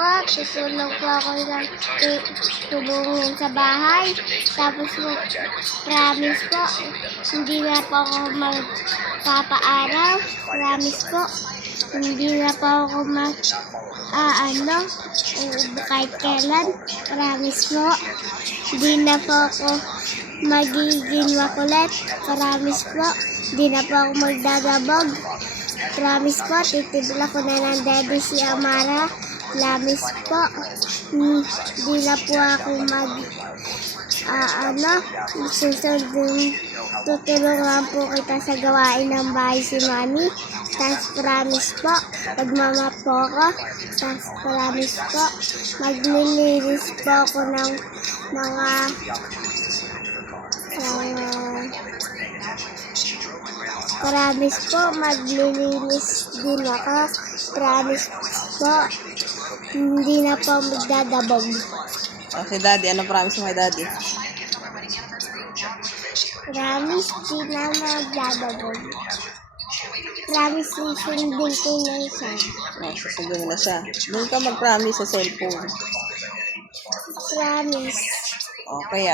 po, tutulong po ako ng tubungin sa bahay. Tapos po, promise po, hindi na po ako magpapaaraw. Promise po, hindi na po ako kahit kailan. Promise po, hindi na po ako magiging makulit. Promise po, hindi na po ako magdadabog. Promise po, titibla ko na ng daddy si Amara. Promise po, hindi na po ako susunod. Tutulungan po kita sa gawain ng bahay si Mami. Tapos promise po, magmama po ako. Tapos promise po, maglilinis po ako ng mga promise po, maglilinis din ako. Promise po, hindi na po magdadabog. Si daddy, ano promise mo kay daddy? Promise, di na magdadabog. Promise, susundin ko na siya. Susundin mo na siya. Doon ka mag-promise sa cellphone. Promise. Okay